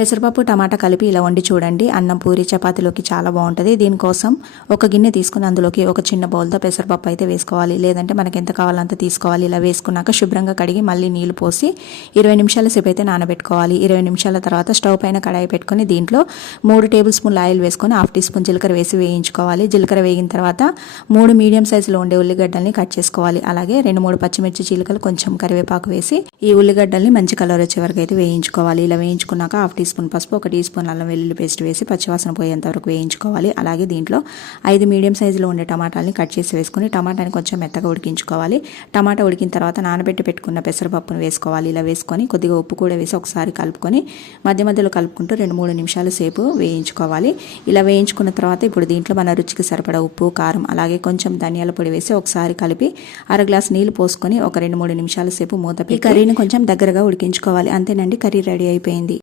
పెసరపప్పు టమాటా కలిపి ఇలా వండి చూడండి. అన్నం పూరి చపాతీలోకి చాలా బాగుంటుంది. దీనికోసం ఒక గిన్నె తీసుకుని అందులోకి ఒక చిన్న బౌల్తో పెసరపప్పు అయితే వేసుకోవాలి. లేదంటే మనకి ఎంత కావాలంత తీసుకోవాలి. ఇలా వేసుకున్నాక శుభ్రంగా కడిగి మళ్ళీ నీళ్లు పోసి 20 నిమిషాల సేపు అయితే నానబెట్టుకోవాలి. 20 నిమిషాల తర్వాత స్టవ్ పైన కడాయి పెట్టుకుని దీంట్లో 3 టేబుల్ స్పూన్ల ఆయిల్ వేసుకొని 1/2 టీ స్పూన్ జీలకర్ర వేసి వేయించుకోవాలి. జీలకర్ర వేగిన తర్వాత 3 మీడియం సైజులో ఉండే ఉల్లిగడ్డల్ని కట్ చేసుకోవాలి. అలాగే 2-3 పచ్చిమిర్చి చీలికలు, కొంచెం కరివేపాకు వేసి ఈ ఉల్లిగడ్డల్ని మంచి కలర్ వచ్చే వరకు అయితే వేయించుకోవాలి. ఇలా వేయించుకున్నాక 1/2 టీ స్పూన్ పసుపు, 1 టీ స్పూన్ అల్లం వెల్లుల్లి పేస్ట్ వేసి పచ్చివాసన పోయేంత వరకు వేయించుకోవాలి. అలాగే దీంట్లో 5 మీడియం సైజులో ఉండే టమాటాలని కట్ చేసి వేసుకుని టమాటాని కొంచెం మెత్తగా ఉడికించుకోవాలి. టమాటా ఉడికిన తర్వాత నానబెట్టి పెట్టుకున్న పెసరపప్పును వేసుకోవాలి. ఇలా వేసుకొని కొద్దిగా ఉప్పు కూడా వేసి ఒకసారి కలుపుకొని మధ్య మధ్యలో కలుపుకుంటూ 2-3 నిమిషాల సేపు వేయించుకోవాలి. ఇలా వేయించుకున్న తర్వాత ఇప్పుడు దీంట్లో మన రుచికి సరిపడా ఉప్పు, కారం అలాగే కొంచెం ధనియాల పొడి వేసి ఒకసారి కలిపి 1/2 గ్లాస్ నీళ్లు పోసుకొని ఒక 2-3 నిమిషాల సేపు మూత పెట్టి కర్రీని కొంచెం దగ్గరగా ఉడికించుకోవాలి. అంతేనండి, కర్రీ రెడీ అయిపోయింది.